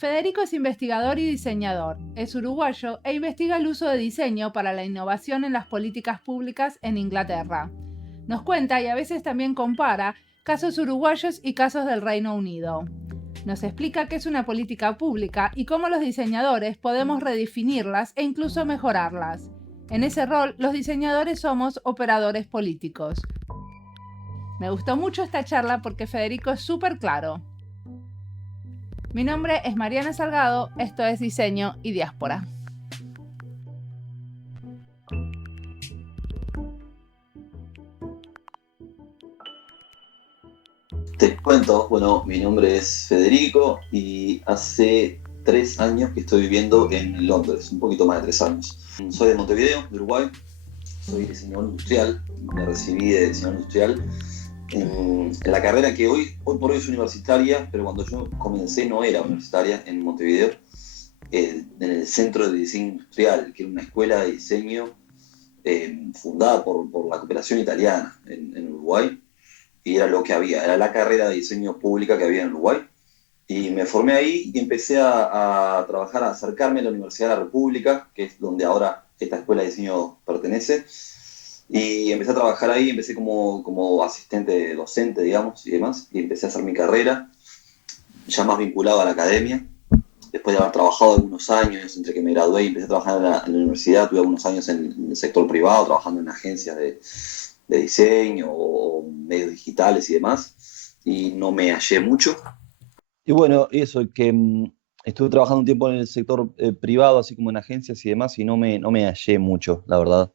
Federico es investigador y diseñador, es uruguayo e investiga el uso de diseño para la innovación en las políticas públicas en Inglaterra. Nos cuenta y a veces también compara casos uruguayos y casos del Reino Unido. Nos explica qué es una política pública y cómo los diseñadores podemos redefinirlas e incluso mejorarlas. En ese rol, los diseñadores somos operadores políticos. Me gustó mucho esta charla porque Federico es súper claro. Mi nombre es Mariana Salgado, esto es Diseño y Diáspora. Te cuento, bueno, mi nombre es Federico y hace 3 años que estoy viviendo en Londres, un poquito más de 3 años. Soy de Montevideo, de Uruguay, soy diseñador industrial, me recibí de diseñador industrial en la carrera que hoy por hoy es universitaria, pero cuando yo comencé no era universitaria en Montevideo, en el Centro de Diseño Industrial, que era una escuela de diseño fundada por la cooperación italiana en Uruguay. Y era lo que había, era la carrera de diseño pública que había en Uruguay. Y me formé ahí y empecé a trabajar, a acercarme a la Universidad de la República, que es donde ahora esta escuela de diseño pertenece. Y empecé a trabajar ahí, empecé como asistente docente, digamos, y demás. Y empecé a hacer mi carrera, ya más vinculado a la academia. Después de haber trabajado algunos años, entre que me gradué y empecé a trabajar en la universidad, tuve algunos años en el sector privado, trabajando en agencias de diseño o medios digitales y demás, y no me hallé mucho. Y bueno, eso, que estuve trabajando un tiempo en el sector privado, así como en agencias y demás, y no me hallé mucho, la verdad.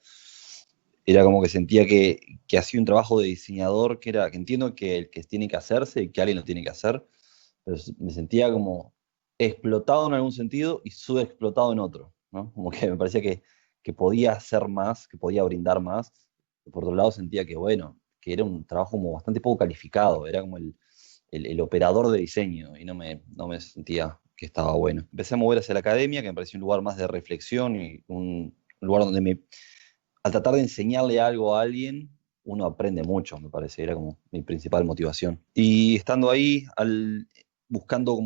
Era como que sentía que hacía un trabajo de diseñador que entiendo que el que tiene que hacerse y que alguien lo tiene que hacer, pero me sentía como explotado en algún sentido y subexplotado en otro, ¿no? Como que me parecía que podía hacer más, que podía brindar más. Por otro lado sentía que, bueno, que era un trabajo como bastante poco calificado, era como el operador de diseño y no me sentía que estaba bueno. Empecé a mover hacia la academia, que me pareció un lugar más de reflexión y un lugar donde al tratar de enseñarle algo a alguien, uno aprende mucho, me parece, era como mi principal motivación. Y estando ahí, buscando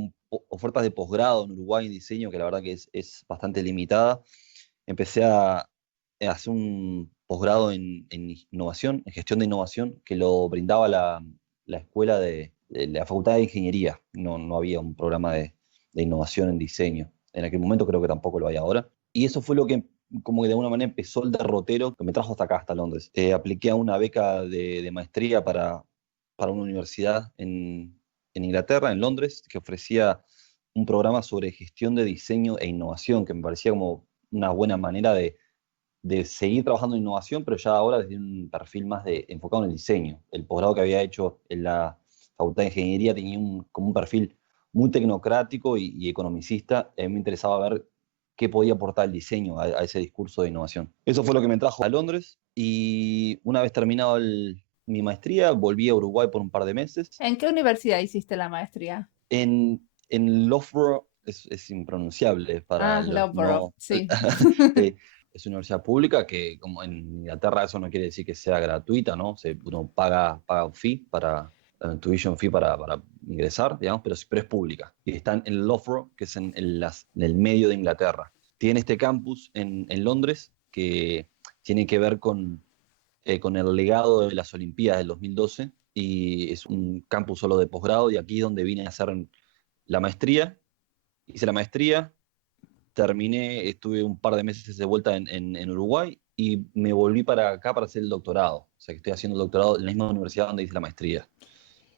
ofertas de posgrado en Uruguay en diseño, que la verdad que es bastante limitada, empecé a hacer un posgrado en innovación, en gestión de innovación, que lo brindaba la escuela de la Facultad de Ingeniería. No había un programa de innovación en diseño. En aquel momento creo que tampoco lo hay ahora. Y eso fue lo que como que de alguna manera empezó el derrotero que me trajo hasta acá, hasta Londres. Apliqué a una beca de maestría para una universidad en Inglaterra, en Londres, que ofrecía un programa sobre gestión de diseño e innovación, que me parecía como una buena manera de seguir trabajando en innovación, pero ya ahora desde un perfil más enfocado en el diseño. El posgrado que había hecho en la Facultad de Ingeniería tenía como un perfil muy tecnocrático y economicista. A mí me interesaba ver qué podía aportar el diseño a ese discurso de innovación. Eso fue lo que me trajo a Londres y una vez terminado mi maestría volví a Uruguay por un par de meses. ¿En qué universidad hiciste la maestría? En Loughborough, es impronunciable para los Loughborough, no... sí. Sí, es una universidad pública que, como en Inglaterra, eso no quiere decir que sea gratuita, ¿no? Uno paga un fee tuition fee para ingresar, digamos, pero es pública. Y están en Loughborough, que es en el medio de Inglaterra. Tiene este campus en Londres que tiene que ver con el legado de las Olimpiadas del 2012 y es un campus solo de posgrado y aquí es donde vine a hacer la maestría. Hice la maestría, terminé, estuve un par de meses de vuelta en Uruguay y me volví para acá para hacer el doctorado. O sea que estoy haciendo el doctorado en la misma universidad donde hice la maestría.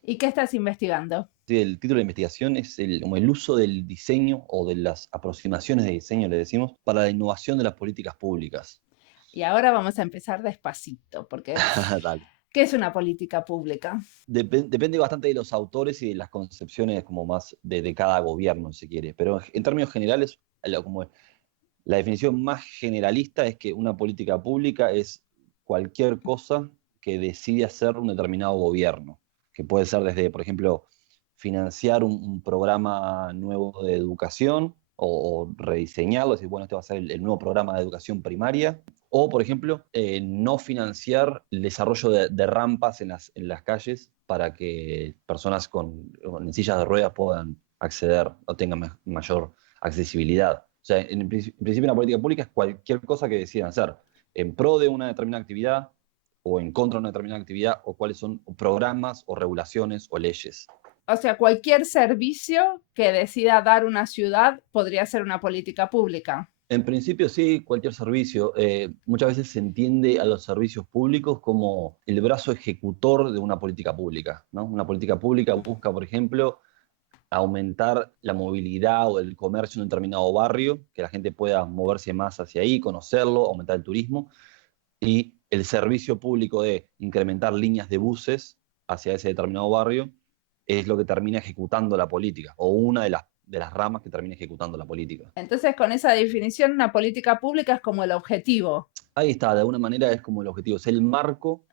¿Y qué estás investigando? Sí, el título de investigación es como el uso del diseño o de las aproximaciones de diseño, le decimos, para la innovación de las políticas públicas. Y ahora vamos a empezar despacito, porque Dale. ¿qué es una política pública? Depende bastante de los autores y de las concepciones como más de cada gobierno, si quiere. Pero en términos generales, como la definición más generalista es que una política pública es cualquier cosa que decide hacer un determinado gobierno, que puede ser desde, por ejemplo, financiar un programa nuevo de educación o rediseñarlo, decir, bueno, este va a ser el nuevo programa de educación primaria, o, por ejemplo, no financiar el desarrollo de rampas en las calles para que personas en sillas de ruedas acceder o tengan mayor accesibilidad. O sea, en principio una política pública es cualquier cosa que decidan hacer en pro de una determinada actividad o en contra de una determinada actividad, o cuáles son programas o regulaciones o leyes. O sea, cualquier servicio que decida dar una ciudad podría ser una política pública. En principio sí, cualquier servicio. Muchas veces se entiende a los servicios públicos como el brazo ejecutor de una política pública, ¿no? Una política pública busca, por ejemplo, aumentar la movilidad o el comercio en un determinado barrio, que la gente pueda moverse más hacia ahí, conocerlo, aumentar el turismo, y el servicio público de incrementar líneas de buses hacia ese determinado barrio es lo que termina ejecutando la política, o una de las ramas que termina ejecutando la política. Entonces, con esa definición, una política pública es como el objetivo. Ahí está, de alguna manera es como el objetivo, es el marco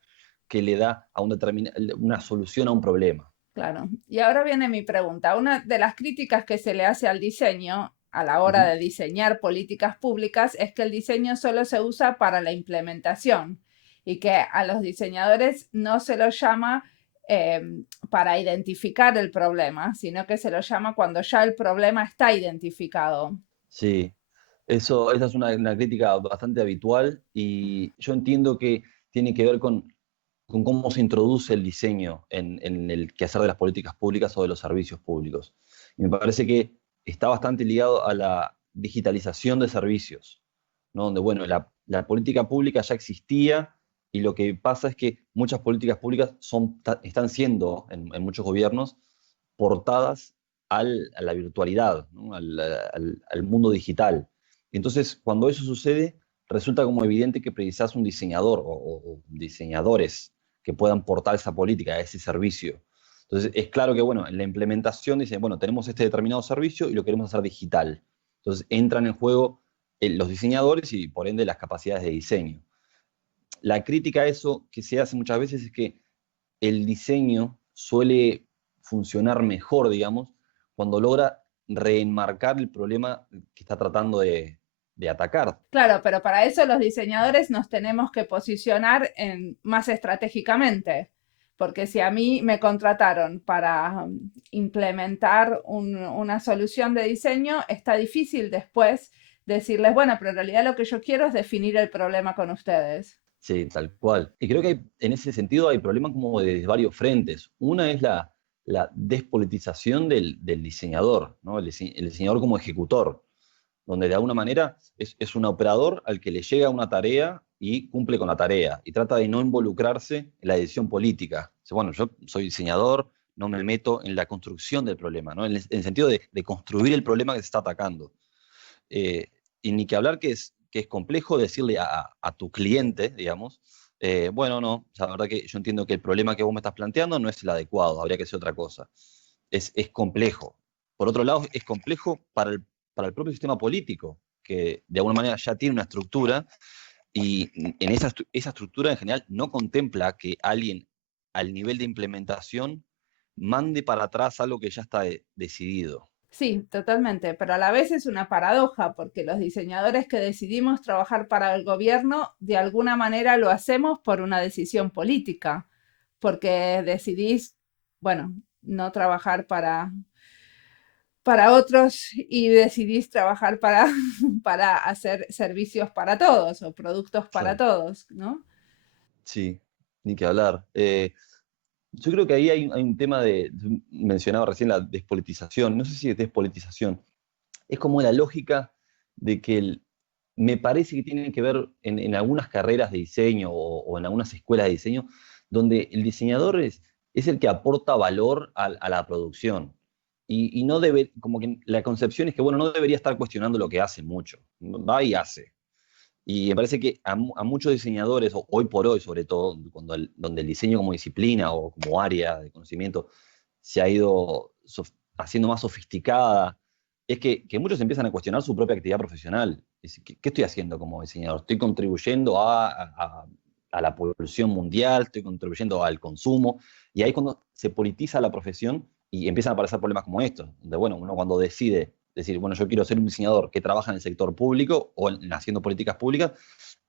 que le da a una solución a un problema. Claro. Y ahora viene mi pregunta. Una de las críticas que se le hace al diseño a la hora de diseñar políticas públicas es que el diseño solo se usa para la implementación y que a los diseñadores no se los llama para identificar el problema, sino que se lo llama cuando ya el problema está identificado. Sí, esa es una crítica bastante habitual, y yo entiendo que tiene que ver con cómo se introduce el diseño en el quehacer de las políticas públicas o de los servicios públicos. Y me parece que está bastante ligado a la digitalización de servicios, ¿no? Donde, bueno, la política pública ya existía, y lo que pasa es que muchas políticas públicas están siendo, en muchos gobiernos, portadas a la virtualidad, ¿no? al mundo digital. Entonces, cuando eso sucede, resulta como evidente que precisas un diseñador o diseñadores que puedan portar esa política, a ese servicio. Entonces, es claro que, bueno, en la implementación dicen, bueno, tenemos este determinado servicio y lo queremos hacer digital. Entonces, entran en juego los diseñadores y, por ende, las capacidades de diseño. La crítica a eso que se hace muchas veces es que el diseño suele funcionar mejor, digamos, cuando logra reenmarcar el problema que está tratando de atacar. Claro, pero para eso los diseñadores nos tenemos que posicionar más estratégicamente, porque si a mí me contrataron para implementar una solución de diseño, está difícil después decirles, bueno, pero en realidad lo que yo quiero es definir el problema con ustedes. Sí, tal cual. Y creo que en ese sentido hay problemas como de varios frentes. Una es la despolitización del diseñador, ¿no? El diseñador como ejecutor, donde de alguna manera es un operador al que le llega una tarea y cumple con la tarea, y trata de no involucrarse en la decisión política. Dice, bueno, yo soy diseñador, no me meto en la construcción del problema, ¿no? En el sentido de construir el problema que se está atacando. Y ni que hablar que es complejo decirle a tu cliente, digamos, bueno, no, la verdad que yo entiendo que el problema que vos me estás planteando no es el adecuado, habría que hacer otra cosa. Es complejo. Por otro lado, es complejo para el propio sistema político, que de alguna manera ya tiene una estructura, y en esa estructura en general no contempla que alguien al nivel de implementación mande para atrás algo que ya está decidido. Sí, totalmente, pero a la vez es una paradoja, porque los diseñadores que decidimos trabajar para el gobierno, de alguna manera lo hacemos por una decisión política, porque decidís, bueno, no trabajar para otros y decidís trabajar para hacer servicios para todos o productos para todos, ¿no? Sí, ni que hablar. Yo creo que ahí hay un tema mencionaba recién la despolitización, no sé si es despolitización, es como la lógica de que me parece que tiene que ver en algunas carreras de diseño o en algunas escuelas de diseño, donde el diseñador es el que aporta valor a la producción. Y no debe, como que la concepción es que, bueno, no debería estar cuestionando lo que hace mucho, va y hace. Y me parece que a muchos diseñadores, hoy por hoy sobre todo, donde el diseño como disciplina o como área de conocimiento se ha ido haciendo más sofisticada, es que muchos empiezan a cuestionar su propia actividad profesional. Es decir, ¿qué estoy haciendo como diseñador? ¿Estoy contribuyendo a la polución mundial? ¿Estoy contribuyendo al consumo? Y ahí es cuando se politiza la profesión y empiezan a aparecer problemas como estos, donde, bueno, uno cuando decide decir, bueno, yo quiero ser un diseñador que trabaja en el sector público o haciendo políticas públicas,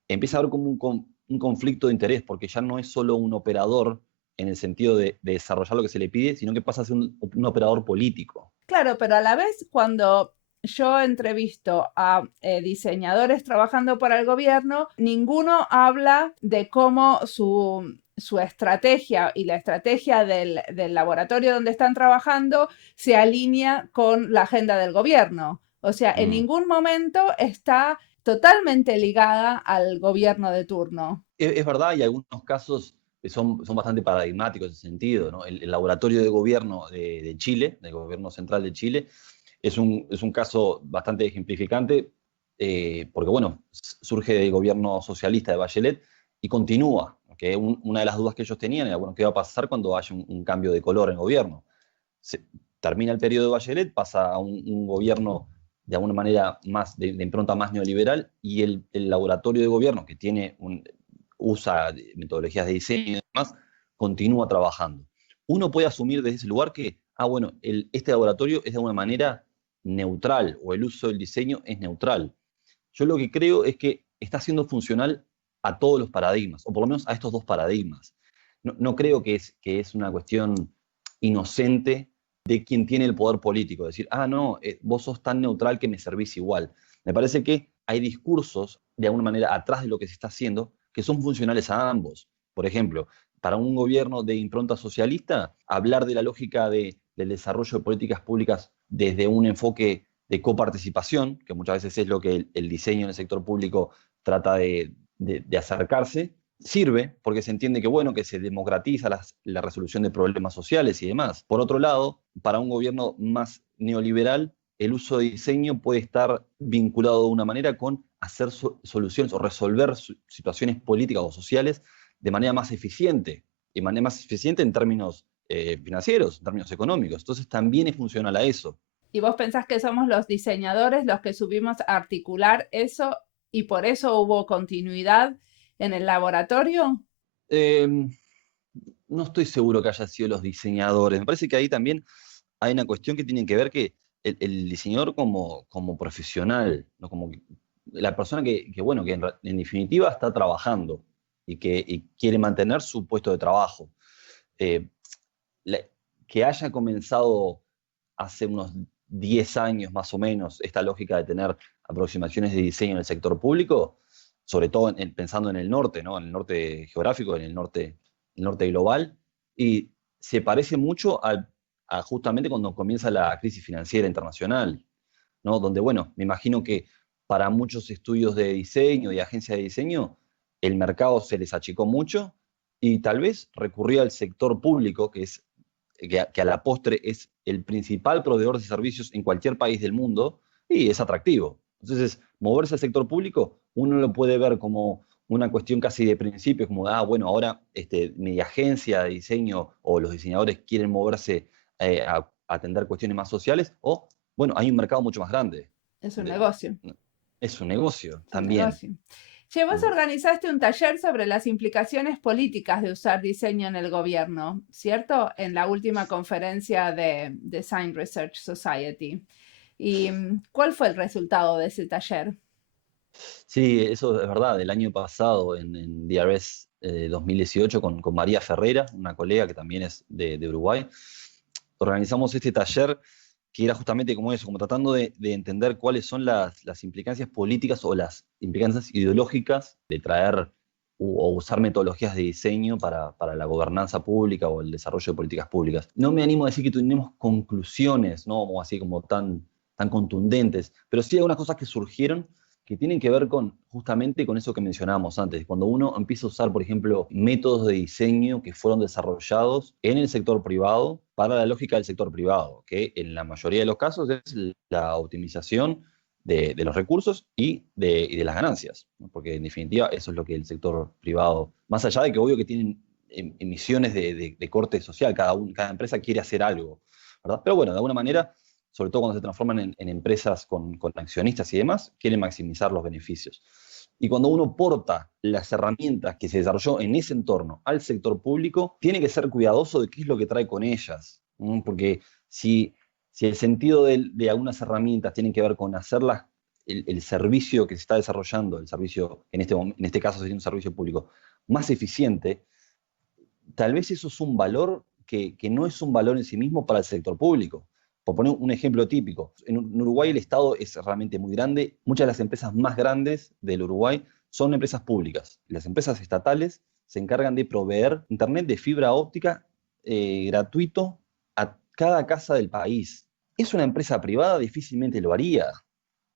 empieza a haber como un conflicto de interés, porque ya no es solo un operador en el sentido de desarrollar lo que se le pide, sino que pasa a ser un operador político. Claro, pero a la vez cuando yo entrevisto a diseñadores trabajando para el gobierno, ninguno habla de cómo su estrategia y la estrategia del laboratorio donde están trabajando se alinea con la agenda del gobierno. O sea, en ningún momento está totalmente ligada al gobierno de turno. Es verdad, y algunos casos son bastante paradigmáticos en ese sentido, ¿no? El laboratorio de gobierno de Chile, del gobierno central de Chile, es un caso bastante ejemplificante, porque bueno, surge del gobierno socialista de Bachelet y continúa, que una de las dudas que ellos tenían era, bueno, ¿qué va a pasar cuando haya un cambio de color en el gobierno? Termina el periodo de Bachelet, pasa a un gobierno de alguna manera más de impronta más neoliberal, y el laboratorio de gobierno que usa metodologías de diseño y demás, continúa trabajando. Uno puede asumir desde ese lugar que, bueno, este laboratorio es de alguna manera neutral, o el uso del diseño es neutral. Yo lo que creo es que está siendo funcional a todos los paradigmas, o por lo menos a estos dos paradigmas. No creo que es una cuestión inocente de quien tiene el poder político, decir, no, vos sos tan neutral que me servís igual. Me parece que hay discursos, de alguna manera, atrás de lo que se está haciendo, que son funcionales a ambos. Por ejemplo, para un gobierno de impronta socialista, hablar de la lógica del desarrollo de políticas públicas desde un enfoque de coparticipación, que muchas veces es lo que el diseño en el sector público trata de acercarse, sirve porque se entiende que, bueno, que se democratiza la resolución de problemas sociales y demás. Por otro lado, para un gobierno más neoliberal, el uso de diseño puede estar vinculado de una manera con hacer soluciones o resolver situaciones políticas o sociales de manera más eficiente, y manera más eficiente en términos financieros, en términos económicos. Entonces también es funcional a eso. ¿Y vos pensás que somos los diseñadores los que subimos a articular eso y por eso hubo continuidad en el laboratorio? No estoy seguro que haya sido los diseñadores. Me parece que ahí también hay una cuestión que tiene que ver que el diseñador como profesional, ¿no? Como la persona bueno, que en definitiva está trabajando y quiere mantener su puesto de trabajo. Eh, que haya comenzado hace unos 10 años más o menos esta lógica de tener aproximaciones de diseño en el sector público, sobre todo pensando en el norte, ¿no? En el norte geográfico, en el norte global, y se parece mucho a justamente cuando comienza la crisis financiera internacional, ¿no? Donde, bueno, me imagino que para muchos estudios de diseño y agencias de diseño, el mercado se les achicó mucho y tal vez recurría al sector público, que a la postre es el principal proveedor de servicios en cualquier país del mundo y es atractivo. Entonces, moverse al sector público, uno lo puede ver como una cuestión casi de principio, como, bueno, ahora mi agencia de diseño o los diseñadores quieren moverse a atender cuestiones más sociales, o, bueno, hay un mercado mucho más grande. Es un negocio. Es un negocio Es también. Un negocio. Che, vos organizaste un taller sobre las implicaciones políticas de usar diseño en el gobierno, ¿cierto? En la última conferencia de Design Research Society. ¿Y cuál fue el resultado de ese taller? Sí, eso es verdad. El año pasado en DRS 2018 con María Ferreira, una colega que también es de Uruguay, organizamos este taller que era justamente como eso, como tratando de entender cuáles son las implicancias políticas o las implicancias ideológicas de traer o usar metodologías de diseño para la gobernanza pública o el desarrollo de políticas públicas. No me animo a decir que tenemos conclusiones, ¿no? Como así como tan contundentes, pero sí algunas cosas que surgieron que tienen que ver justamente con eso que mencionábamos antes, cuando uno empieza a usar, por ejemplo, métodos de diseño que fueron desarrollados en el sector privado para la lógica del sector privado, que en la mayoría de los casos es la optimización de los recursos y de las ganancias, ¿no? Porque en definitiva eso es lo que el sector privado, más allá de que obvio que tienen emisiones de corte social, cada empresa quiere hacer algo, ¿verdad? Pero bueno, de alguna manera, sobre todo cuando se transforman en empresas con accionistas y demás, quieren maximizar los beneficios. Y cuando uno porta las herramientas que se desarrolló en ese entorno al sector público, tiene que ser cuidadoso de qué es lo que trae con ellas. Porque si el sentido de algunas herramientas tiene que ver con hacerlas, el servicio que se está desarrollando, el servicio, en este caso sería un servicio público, más eficiente, tal vez eso es un valor que no es un valor en sí mismo para el sector público. Por poner un ejemplo típico, en Uruguay el Estado es realmente muy grande. Muchas de las empresas más grandes del Uruguay son empresas públicas. Las empresas estatales se encargan de proveer internet de fibra óptica gratuito a cada casa del país. Es una empresa privada, difícilmente lo haría.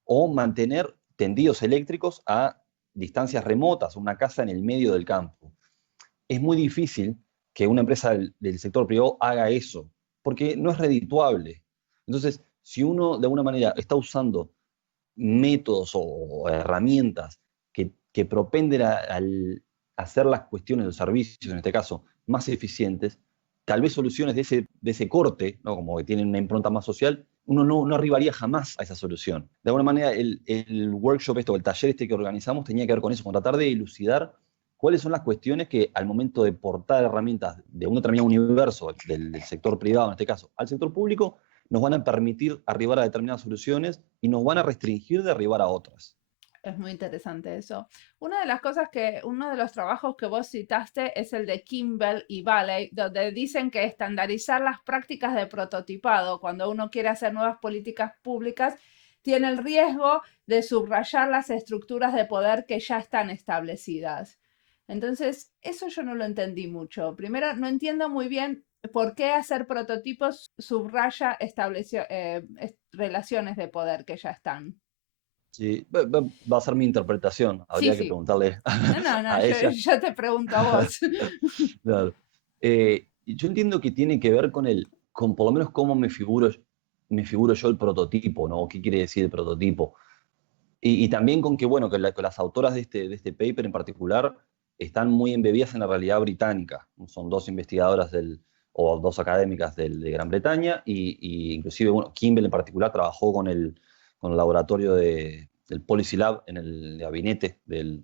O mantener tendidos eléctricos a distancias remotas, una casa en el medio del campo. Es muy difícil que una empresa del sector privado haga eso, porque no es redituable. Entonces, si uno de alguna manera está usando métodos o herramientas que propenden a hacer las cuestiones, los servicios, en este caso, más eficientes, tal vez soluciones de ese corte, ¿no? Como que tienen una impronta más social, uno no arribaría jamás a esa solución. De alguna manera, el workshop, el taller que organizamos, tenía que ver con eso, con tratar de elucidar cuáles son las cuestiones que al momento de portar herramientas de un determinado universo, del sector privado en este caso, al sector público, nos van a permitir arribar a determinadas soluciones y nos van a restringir de arribar a otras. Es muy interesante eso. Uno de los trabajos que vos citaste es el de Kimball y Valley, donde dicen que estandarizar las prácticas de prototipado cuando uno quiere hacer nuevas políticas públicas tiene el riesgo de subrayar las estructuras de poder que ya están establecidas. Entonces, eso yo no lo entendí mucho. Primero, no entiendo muy bien por qué hacer prototipos subraya relaciones de poder que ya están. Sí, va a ser mi interpretación. Habría que preguntarle No, a ella. yo te pregunto a vos. Claro. Yo entiendo que tiene que ver con por lo menos cómo me figuro yo el prototipo, ¿no? ¿Qué quiere decir el prototipo? Y también con que, bueno, que las autoras de este paper en particular están muy embebidas en la realidad británica. Son dos investigadoras o dos académicas de Gran Bretaña y inclusive, bueno, Kimball en particular trabajó con el laboratorio del Policy Lab en el gabinete del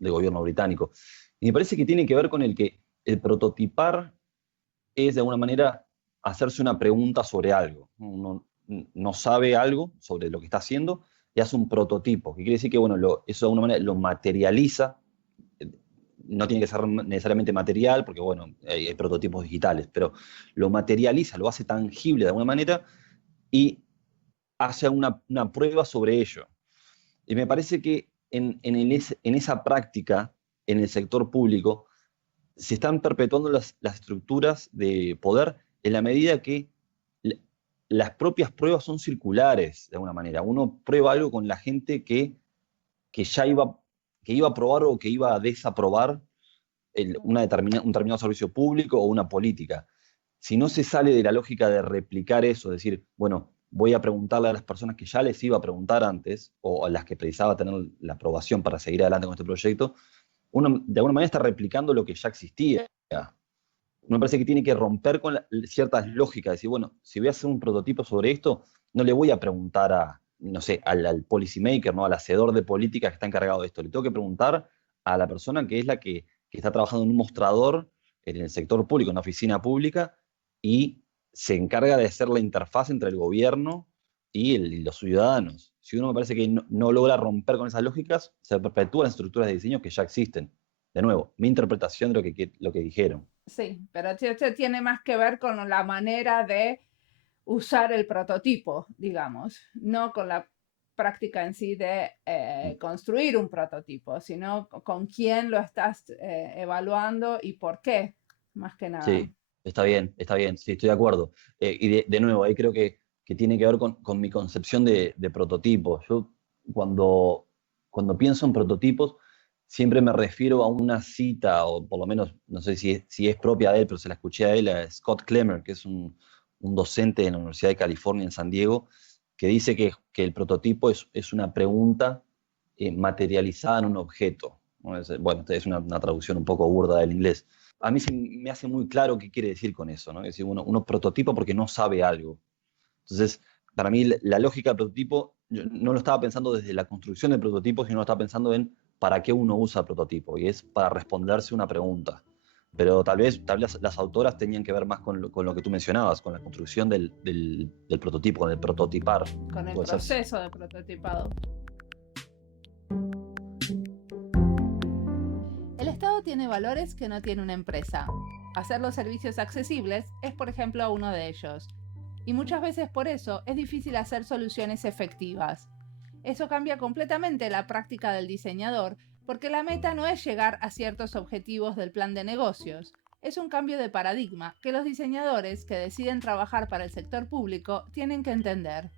gobierno británico. Y me parece que tiene que ver con que el prototipar es de alguna manera hacerse una pregunta sobre algo. Uno no sabe algo sobre lo que está haciendo y hace un prototipo, que quiere decir que, bueno, eso de alguna manera lo materializa. No tiene que ser necesariamente material, porque, bueno, hay prototipos digitales, pero lo materializa, lo hace tangible de alguna manera y hace una prueba sobre ello. Y me parece que en esa práctica, en el sector público, se están perpetuando las estructuras de poder en la medida que las propias pruebas son circulares, de alguna manera. Uno prueba algo con la gente que ya iba a aprobar o que iba a desaprobar un determinado servicio público o una política. Si no se sale de la lógica de replicar eso, decir, bueno, voy a preguntarle a las personas que ya les iba a preguntar antes, o a las que precisaba tener la aprobación para seguir adelante con este proyecto, uno de alguna manera está replicando lo que ya existía. Me parece que tiene que romper con ciertas lógicas, decir, bueno, si voy a hacer un prototipo sobre esto, no le voy a preguntar no sé, al policy maker, ¿no? Al hacedor de políticas que está encargado de esto. Le tengo que preguntar a la persona que es la que está trabajando en un mostrador en el sector público, en una oficina pública, y se encarga de hacer la interfaz entre el gobierno y los ciudadanos. Si uno me parece que no logra romper con esas lógicas, se perpetúan las estructuras de diseño que ya existen. De nuevo, mi interpretación de lo que dijeron. Sí, pero esto tiene más que ver con la manera de usar el prototipo, digamos, no con la práctica en sí de construir un prototipo, sino con quién lo estás evaluando y por qué, más que nada. Sí, está bien, sí, estoy de acuerdo. Y de nuevo, ahí creo que tiene que ver con mi concepción de prototipo. Yo cuando pienso en prototipos, siempre me refiero a una cita, o por lo menos, no sé si es propia de él, pero se la escuché a él, a Scott Clemmer, que es un docente en la Universidad de California en San Diego, que dice que el prototipo es una pregunta materializada en un objeto. Bueno, es una traducción un poco burda del inglés. A mí me hace muy claro qué quiere decir con eso, ¿no? Es decir, uno prototipa porque no sabe algo. Entonces, para mí, la lógica del prototipo, yo no lo estaba pensando desde la construcción del prototipo, sino lo estaba pensando en para qué uno usa el prototipo, y es para responderse una pregunta. Pero tal vez las autoras tenían que ver más con lo que tú mencionabas, con la construcción del prototipo, con el prototipar. Con el proceso de prototipado. El Estado tiene valores que no tiene una empresa. Hacer los servicios accesibles es, por ejemplo, uno de ellos. y muchas veces por eso es difícil hacer soluciones efectivas. Eso cambia completamente la práctica del diseñador, porque la meta no es llegar a ciertos objetivos del plan de negocios. Es un cambio de paradigma que los diseñadores que deciden trabajar para el sector público tienen que entender.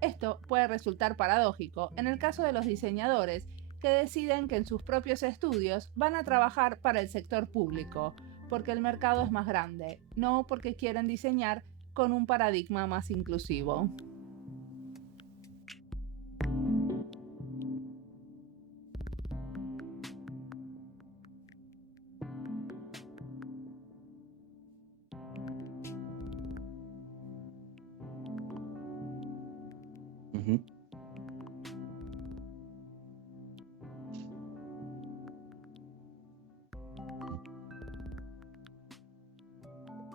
Esto puede resultar paradójico en el caso de los diseñadores que deciden que en sus propios estudios van a trabajar para el sector público, porque el mercado es más grande, no porque quieren diseñar con un paradigma más inclusivo. Ujú.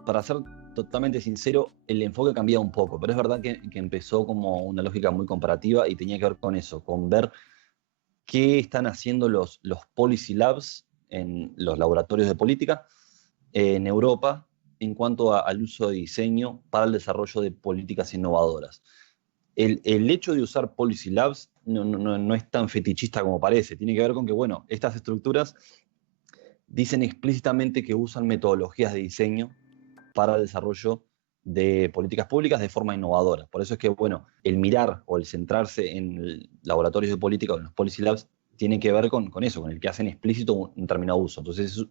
Para ser totalmente sincero, el enfoque ha cambiado un poco, pero es verdad que empezó como una lógica muy comparativa y tenía que ver con eso, con ver qué están haciendo los policy labs en los laboratorios de política en Europa en cuanto al uso de diseño para el desarrollo de políticas innovadoras. El hecho de usar policy labs no es tan fetichista como parece, tiene que ver con que, bueno, estas estructuras dicen explícitamente que usan metodologías de diseño para el desarrollo de políticas públicas de forma innovadora. Por eso es que, bueno, el mirar o el centrarse en laboratorios de política o en los policy labs tiene que ver con eso, con el que hacen explícito un determinado uso. Entonces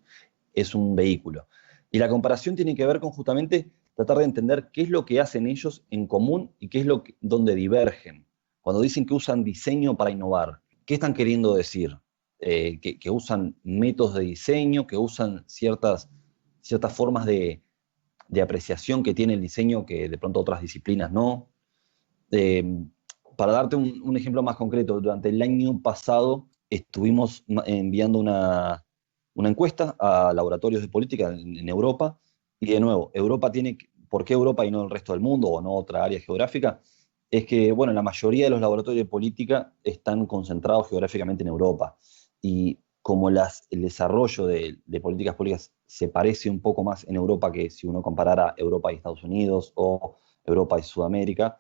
es un vehículo. Y la comparación tiene que ver con justamente tratar de entender qué es lo que hacen ellos en común y qué es donde divergen. Cuando dicen que usan diseño para innovar, ¿qué están queriendo decir? Que usan métodos de diseño, que usan ciertas formas de apreciación que tiene el diseño que de pronto otras disciplinas no. Eh, para darte un ejemplo más concreto, durante el año pasado estuvimos enviando una encuesta a laboratorios de política en Europa, y de nuevo, ¿por qué Europa y no el resto del mundo o no otra área geográfica? Es que, bueno, la mayoría de los laboratorios de política están concentrados geográficamente en Europa, y como el desarrollo de políticas públicas se parece un poco más en Europa que si uno comparara Europa y Estados Unidos o Europa y Sudamérica,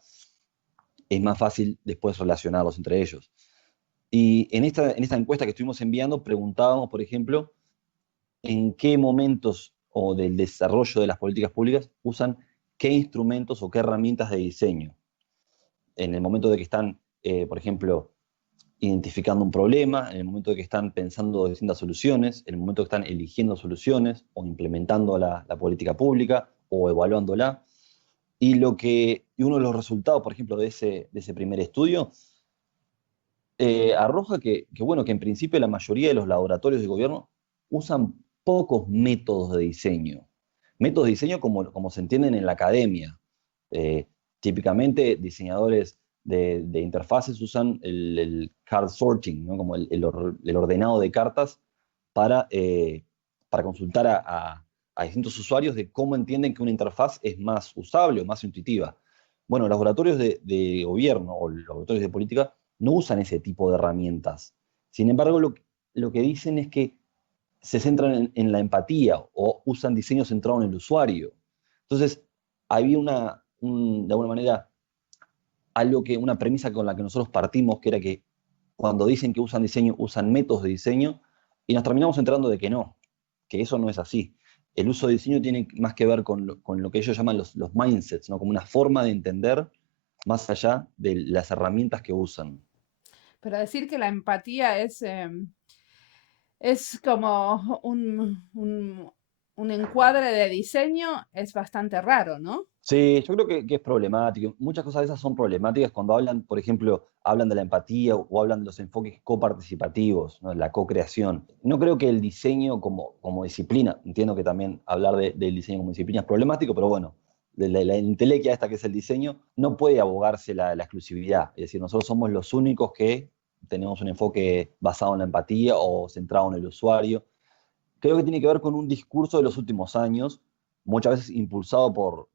es más fácil después relacionarlos entre ellos. Y en esta encuesta que estuvimos enviando, preguntábamos, por ejemplo, en qué momentos o del desarrollo de las políticas públicas usan qué instrumentos o qué herramientas de diseño. En el momento de que están, por ejemplo, identificando un problema, en el momento de que están pensando distintas soluciones, en el momento de que están eligiendo soluciones o implementando la política pública o evaluándola. Y uno de los resultados, por ejemplo, de ese primer estudio, arroja bueno, que en principio la mayoría de los laboratorios de gobierno usan pocos métodos de diseño. Métodos de diseño como se entienden en la academia. Típicamente, diseñadores de interfaces usan el card sorting, ¿no? Como el ordenado de cartas para consultar a distintos usuarios de cómo entienden que una interfaz es más usable o más intuitiva. Bueno, los laboratorios de gobierno o los laboratorios de política no usan ese tipo de herramientas. Sin embargo, lo que dicen es que se centran en la empatía o usan diseño centrado en el usuario. Entonces, había de alguna manera una premisa con la que nosotros partimos, que era que cuando dicen que usan diseño, usan métodos de diseño, y nos terminamos enterando de que no, que eso no es así. El uso de diseño tiene más que ver con lo que ellos llaman los mindsets, ¿no? Como una forma de entender más allá de las herramientas que usan. Pero decir que la empatía es como un encuadre de diseño es bastante raro, ¿no? Sí, yo creo que es problemático. Muchas cosas de esas son problemáticas cuando hablan, por ejemplo, hablan de la empatía o hablan de los enfoques coparticipativos, ¿no? La co-creación. No creo que el diseño como disciplina, entiendo que también hablar del diseño como disciplina es problemático, pero bueno, de la entelequia esta que es el diseño, no puede abogarse la exclusividad. Es decir, nosotros somos los únicos que tenemos un enfoque basado en la empatía o centrado en el usuario. Creo que tiene que ver con un discurso de los últimos años, muchas veces impulsado por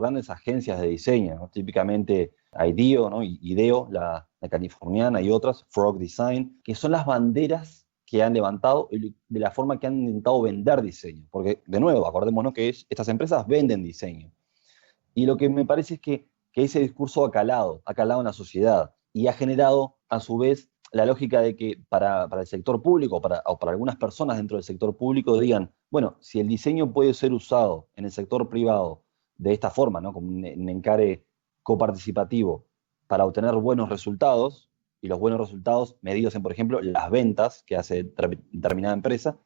grandes agencias de diseño, ¿no? Típicamente IDEO, ¿no? IDEO, la californiana y otras, Frog Design, que son las banderas que han levantado de la forma que han intentado vender diseño. Porque, de nuevo, acordémonos que estas empresas venden diseño. Y lo que me parece es que ese discurso ha calado en la sociedad y ha generado, a su vez, la lógica de que para el sector público o para algunas personas dentro del sector público digan, bueno, si el diseño puede ser usado en el sector privado de esta forma, ¿no? Como un encare coparticipativo para obtener buenos resultados, y los buenos resultados medidos en, por ejemplo, las ventas que hace determinada empresa,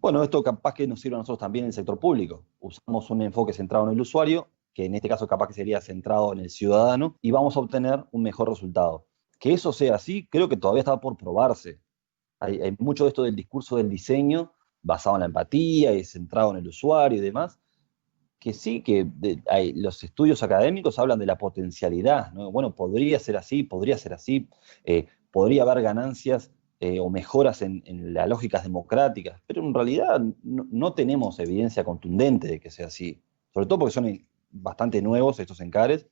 bueno, esto capaz que nos sirve a nosotros también en el sector público. Usamos un enfoque centrado en el usuario, que en este caso capaz que sería centrado en el ciudadano, y vamos a obtener un mejor resultado. Que eso sea así, creo que todavía está por probarse. Hay mucho de esto del discurso del diseño basado en la empatía y centrado en el usuario y demás, que sí, los estudios académicos hablan de la potencialidad, ¿no? Bueno, podría ser así, podría haber ganancias o mejoras en las lógicas democráticas, pero en realidad no tenemos evidencia contundente de que sea así, sobre todo porque son bastante nuevos estos encares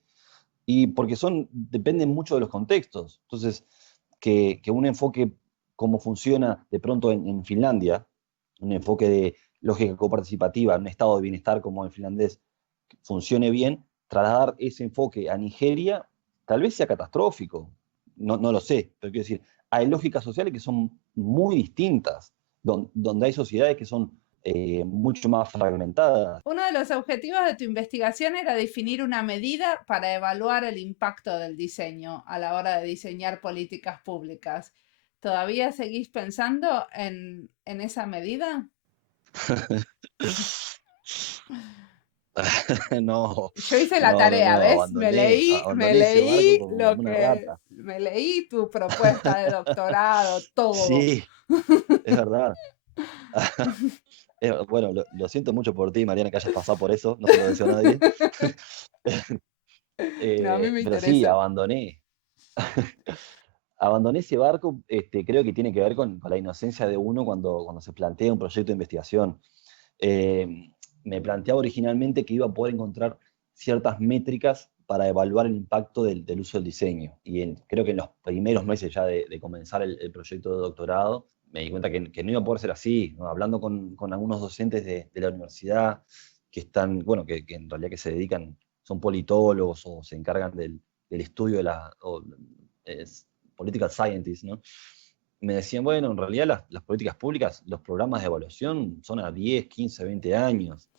y porque dependen mucho de los contextos. Entonces, que un enfoque como funciona de pronto en Finlandia, un enfoque de lógica coparticipativa, un estado de bienestar como el finlandés, funcione bien, trasladar ese enfoque a Nigeria tal vez sea catastrófico. No lo sé, pero quiero decir, hay lógicas sociales que son muy distintas, donde hay sociedades que son mucho más fragmentadas. Uno de los objetivos de tu investigación era definir una medida para evaluar el impacto del diseño a la hora de diseñar políticas públicas. ¿Todavía seguís pensando en esa medida? No, Yo hice la tarea, ¿ves? Me abandoné ese barco leí como lo una que, rata. me leí tu propuesta de doctorado, todo. Sí, es verdad. Bueno, lo siento mucho por ti, Mariana, que hayas pasado por eso, no se lo deseo a nadie. No, a mí me Pero sí, interesa. abandoné ese barco, creo que tiene que ver con la inocencia de uno cuando se plantea un proyecto de investigación. Eh, Me planteaba originalmente que iba a poder encontrar ciertas métricas para evaluar el impacto del uso del diseño. Y creo que en los primeros meses ya de comenzar el proyecto de doctorado, me di cuenta que no iba a poder ser así, ¿no? Hablando con algunos docentes de la universidad que están, bueno, que en realidad que se dedican, son politólogos o se encargan del estudio es, political scientists, ¿no? Me decían, bueno, en realidad las políticas públicas, los programas de evaluación son a 10, 15, 20 años.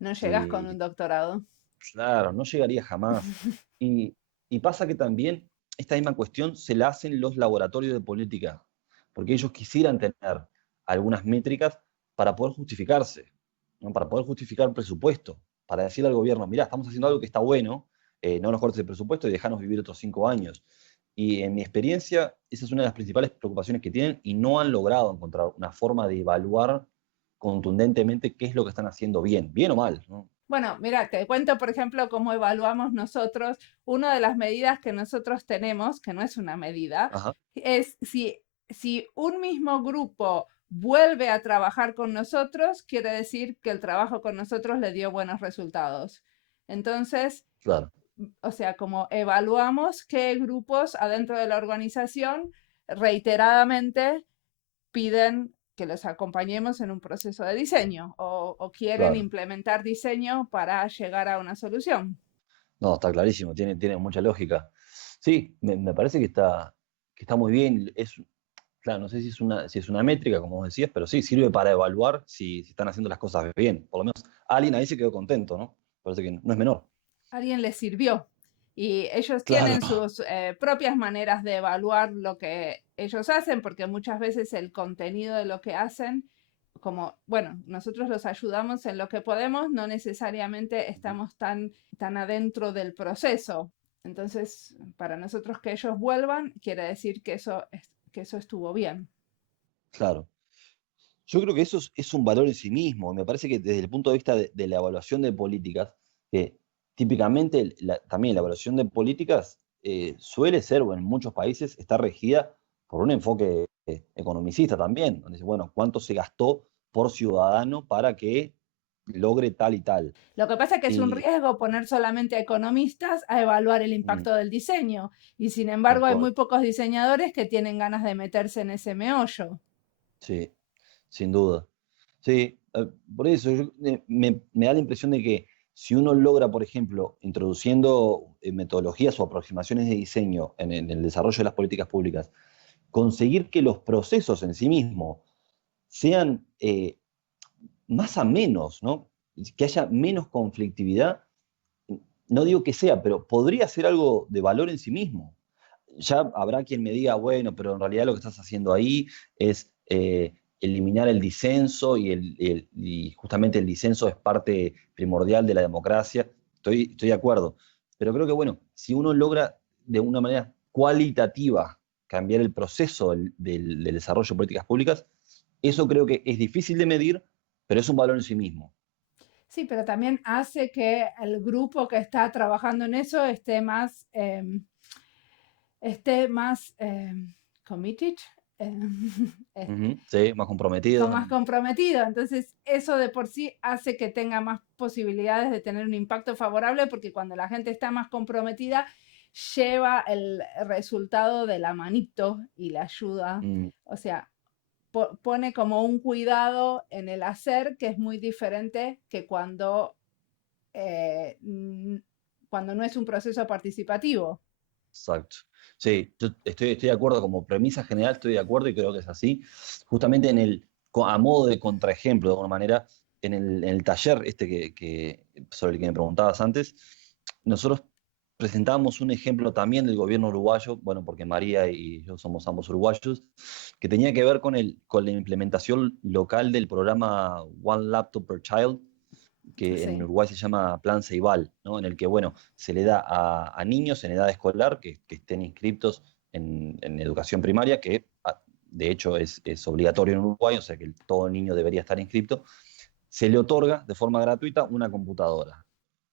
No llegas con un Y doctorado. claro, no llegaría jamás. Y, y pasa que también esta misma cuestión se la hacen los laboratorios de política, porque ellos quisieran tener algunas métricas para poder justificarse, ¿no? Para poder justificar el presupuesto, para decirle al gobierno, mirá, estamos haciendo algo que está bueno, no nos cortes el presupuesto y dejanos vivir otros 5 años. Y en mi experiencia, esa es una de las principales preocupaciones que tienen y no han logrado encontrar una forma de evaluar contundentemente qué es lo que están haciendo bien o mal, ¿no? Bueno, mira, te cuento, por ejemplo, cómo evaluamos nosotros. Una de las medidas que nosotros tenemos, que no es una medida, Ajá, es si un mismo grupo vuelve a trabajar con nosotros, quiere decir que el trabajo con nosotros le dio buenos resultados. Entonces, claro. o sea, como evaluamos qué grupos adentro de la organización reiteradamente piden que los acompañemos en un proceso de diseño o quieren Claro. implementar diseño para llegar a una solución. No, está clarísimo, tiene mucha lógica. Sí, me parece que está muy bien. Claro, no sé si es una métrica, como vos decías, pero sí, sirve para evaluar si están haciendo las cosas bien. Por lo menos alguien ahí se quedó contento, ¿no? Parece que no es menor. Alguien les sirvió y ellos Claro, tienen sus propias maneras de evaluar lo que ellos hacen, porque muchas veces el contenido de lo que hacen, como, bueno, nosotros los ayudamos en lo que podemos, no necesariamente estamos tan adentro del proceso. Entonces, para nosotros que ellos vuelvan, quiere decir que eso estuvo bien. claro. Yo creo que eso es un valor en sí mismo. Me parece que desde el punto de vista de la evaluación de políticas, que típicamente también la evaluación de políticas suele ser, o en muchos países, está regida por un enfoque economicista también, donde dice, bueno, ¿cuánto se gastó por ciudadano para que logre tal y tal? Lo que pasa es que es un Y riesgo poner solamente a economistas a evaluar el mm, impacto del diseño y sin tal embargo hay cual, muy pocos diseñadores que tienen ganas de meterse en ese meollo. sí, sin duda. Sí, por eso me da la impresión de que si uno logra, por ejemplo, introduciendo metodologías o aproximaciones de diseño en el desarrollo de las políticas públicas, conseguir que los procesos en sí mismos sean más amenos, ¿no? Que haya menos conflictividad, no digo que sea, pero podría ser algo de valor en sí mismo. Ya habrá quien me diga, bueno, pero en realidad lo que estás haciendo ahí es eliminar el disenso y justamente el disenso es parte primordial de la democracia. Estoy de acuerdo. Pero creo que, bueno, si uno logra de una manera cualitativa cambiar el proceso del desarrollo de políticas públicas, eso creo que es difícil de medir, pero es un valor en sí mismo. Sí, pero también hace que el grupo que está trabajando en eso esté más committed, eh, Sí, más comprometido. más comprometido. Entonces, eso de por sí hace que tenga más posibilidades de tener un impacto favorable, porque cuando la gente está más comprometida, lleva el resultado de la manito y la ayuda. Mm, O sea, pone como un cuidado en el hacer que es muy diferente que cuando no es un proceso participativo. exacto. Sí, yo estoy de acuerdo, como premisa general estoy de acuerdo y creo que es así. Justamente a modo de contraejemplo, de alguna manera, en el taller sobre el que me preguntabas antes, nosotros presentamos un ejemplo también del gobierno uruguayo, bueno, porque María y yo somos ambos uruguayos, que tenía que ver con la implementación local del programa One Laptop per Child, que en Sí. Uruguay se llama Plan Ceibal, ¿no? En el que, bueno, se le da a niños en edad escolar que estén inscriptos en educación primaria, que de hecho es obligatorio en Uruguay, o sea que todo niño debería estar inscripto, se le otorga de forma gratuita una computadora.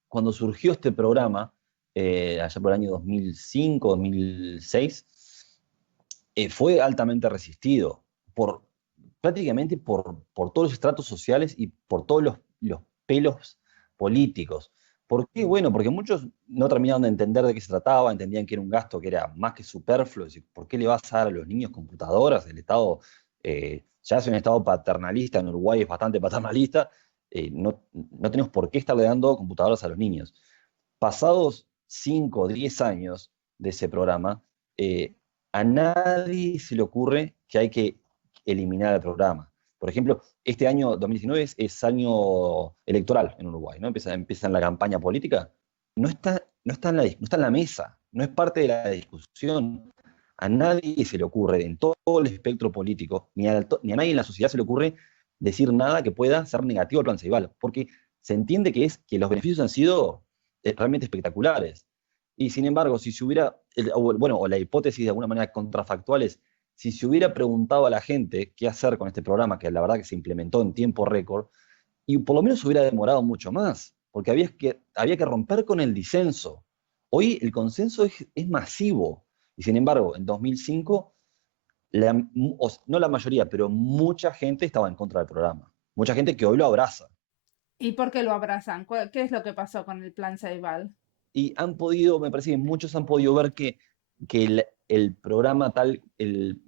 Cuando surgió este programa, allá por el año 2005, 2006, fue altamente resistido por prácticamente por todos los estratos sociales y por todos los pelos políticos. ¿Por qué? Bueno, porque muchos no terminaron de entender de qué se trataba, entendían que era un gasto que era más que superfluo. Es decir, ¿por qué le vas a dar a los niños computadoras? El Estado ya es un Estado paternalista, en Uruguay es bastante paternalista, no tenemos por qué estarle dando computadoras a los niños. Pasados 5 o 10 años de ese programa, a nadie se le ocurre que hay que eliminar el programa. Por ejemplo, este año 2019 es año electoral en Uruguay, ¿no? Empieza la campaña política. No está en la mesa, no es parte de la discusión. A nadie se le ocurre, en todo el espectro político, ni a nadie en la sociedad se le ocurre decir nada que pueda ser negativo al plan Ceibal, porque se entiende que los beneficios han sido realmente espectaculares. Y sin embargo, si se hubiera, o la hipótesis de alguna manera contrafactual es, si se hubiera preguntado a la gente qué hacer con este programa, que la verdad que se implementó en tiempo récord, y por lo menos se hubiera demorado mucho más, porque había que romper con el disenso. Hoy el consenso es masivo, y sin embargo, en 2005, no la mayoría, pero mucha gente estaba en contra del programa. Mucha gente que hoy lo abraza. ¿Y por qué lo abrazan? ¿Qué es lo que pasó con el plan Ceibal? Y me parece que muchos han podido ver que el programa tal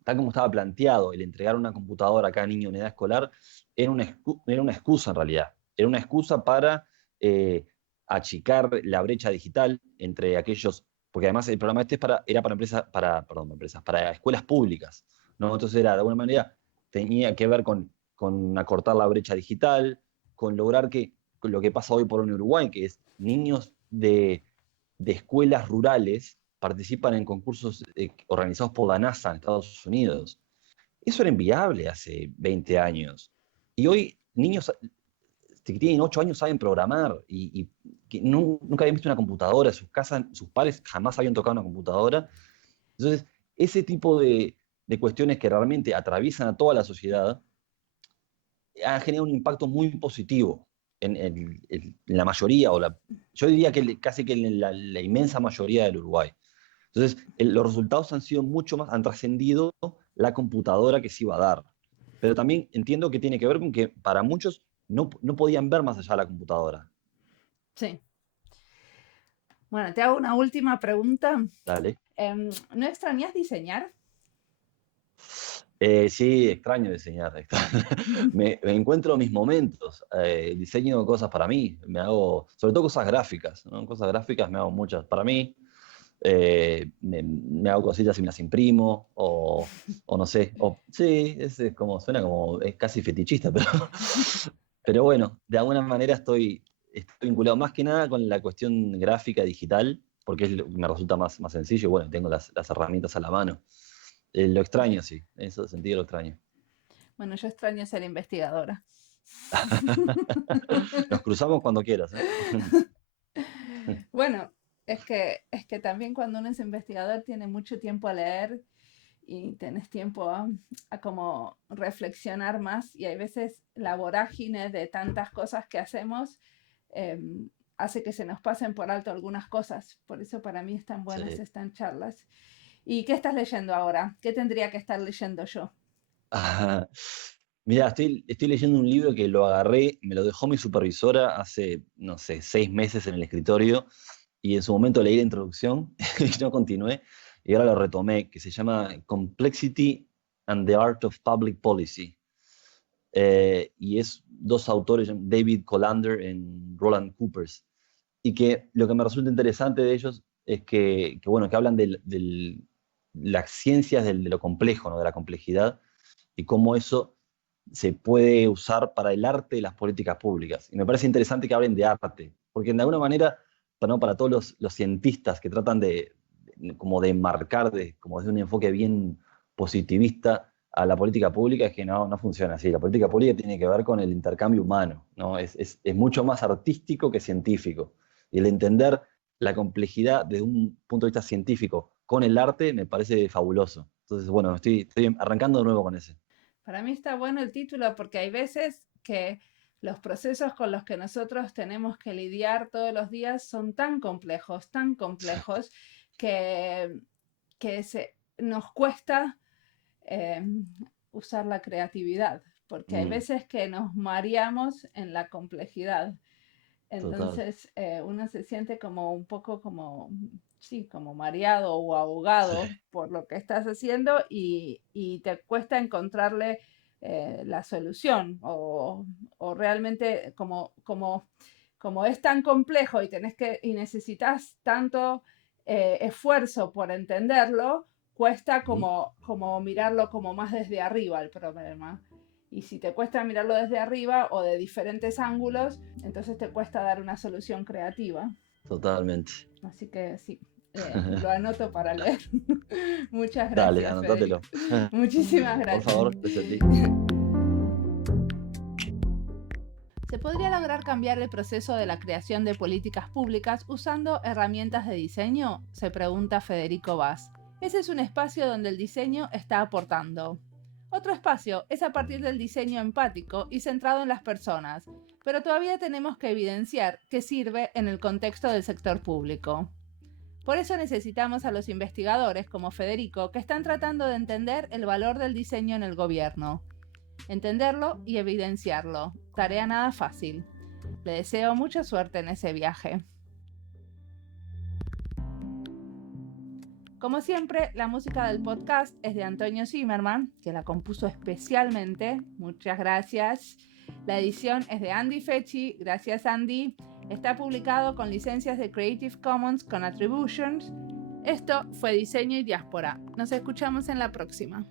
como estaba planteado, el entregar una computadora a cada niño en edad escolar, era una excusa en realidad. Era una excusa para achicar la brecha digital entre aquellos, porque además el programa era para para escuelas públicas, ¿no? Entonces era, de alguna manera, tenía que ver con acortar la brecha digital, con lograr con lo que pasa hoy por hoy en Uruguay, que es niños de escuelas rurales participan en concursos organizados por la NASA en Estados Unidos. Eso era inviable hace 20 años. Y hoy niños que tienen 8 años saben programar y que nunca habían visto una computadora, sus padres jamás habían tocado una computadora. Entonces, ese tipo de cuestiones que realmente atraviesan a toda la sociedad ha generado un impacto muy positivo en la mayoría, yo diría que casi que en la inmensa mayoría del Uruguay. Entonces, los resultados han trascendido la computadora que se iba a dar. Pero también entiendo que tiene que ver con que para muchos no podían ver más allá de la computadora. Sí. Bueno, te hago una última pregunta. Dale. ¿No extrañas diseñar? Sí, extraño diseñar. Me encuentro mis momentos. Diseño cosas para mí. Me hago, sobre todo cosas gráficas, ¿no? Cosas gráficas me hago muchas para mí. Me hago cositas y me las imprimo. O no sé. Sí, es como, suena como, es casi fetichista, pero bueno, de alguna manera estoy vinculado más que nada con la cuestión gráfica digital, porque me resulta más sencillo y bueno, tengo las herramientas a la mano. Lo extraño, sí, en ese sentido lo extraño. Bueno, yo extraño ser investigadora. Nos cruzamos cuando quieras, ¿eh? Bueno, es que también cuando uno es investigador tiene mucho tiempo a leer y tenés tiempo a como reflexionar más y hay veces la vorágine de tantas cosas que hacemos hace que se nos pasen por alto algunas cosas. Por eso para mí están buenas Sí. estas charlas. ¿Y qué estás leyendo ahora? ¿Qué tendría que estar leyendo yo? Ah, mira, estoy leyendo un libro que lo agarré, me lo dejó mi supervisora hace, no sé, 6 meses en el escritorio y en su momento leí la introducción y no continué y ahora lo retomé, que se llama Complexity and the Art of Public Policy. Y es dos autores, David Colander y Roland Coopers, y que lo que me resulta interesante de ellos es bueno, que hablan de las ciencias de lo complejo, ¿no? De la complejidad, y cómo eso se puede usar para el arte de las políticas públicas. Y me parece interesante que hablen de arte, porque de alguna manera, ¿no? Para todos los cientistas que tratan como de enmarcar, como desde un enfoque bien positivista a la política pública, es que no funciona así. La política pública tiene que ver con el intercambio humano, ¿no? Es mucho más artístico que científico. Y el entender la complejidad desde un punto de vista científico con el arte me parece fabuloso. Entonces, bueno, estoy arrancando de nuevo con ese. Para mí está bueno el título porque hay veces que los procesos con los que nosotros tenemos que lidiar todos los días son tan complejos que, nos cuesta eh, usar la creatividad, porque hay Mm, veces que nos mareamos en la complejidad. total. Entonces uno se siente como un poco como, sí, como mareado o ahogado Sí. por lo que estás haciendo y te cuesta encontrarle la solución o realmente como es tan complejo y y necesitas tanto esfuerzo por entenderlo, cuesta Ujú. como mirarlo como más desde arriba el problema. Y si te cuesta mirarlo desde arriba o de diferentes ángulos, entonces te cuesta dar una solución creativa. Totalmente. Así que sí, lo anoto para leer. Muchas Dale, gracias, Federico. anótatelo. Muchísimas Por gracias. favor, gracias a ti. ¿Se podría lograr cambiar el proceso de la creación de políticas públicas usando herramientas de diseño? Se pregunta Federico Vaz. Ese es un espacio donde el diseño está aportando. Otro espacio es a partir del diseño empático y centrado en las personas, pero todavía tenemos que evidenciar que sirve en el contexto del sector público. Por eso necesitamos a los investigadores como Federico que están tratando de entender el valor del diseño en el gobierno. Entenderlo y evidenciarlo. Tarea nada fácil. Le deseo mucha suerte en ese viaje. Como siempre, la música del podcast es de Antonio Zimmerman, que la compuso especialmente. Muchas gracias. La edición es de Andy Fechi. Gracias, Andy. Está publicado con licencias de Creative Commons con Attributions. Esto fue Diseño y Diáspora. Nos escuchamos en la próxima.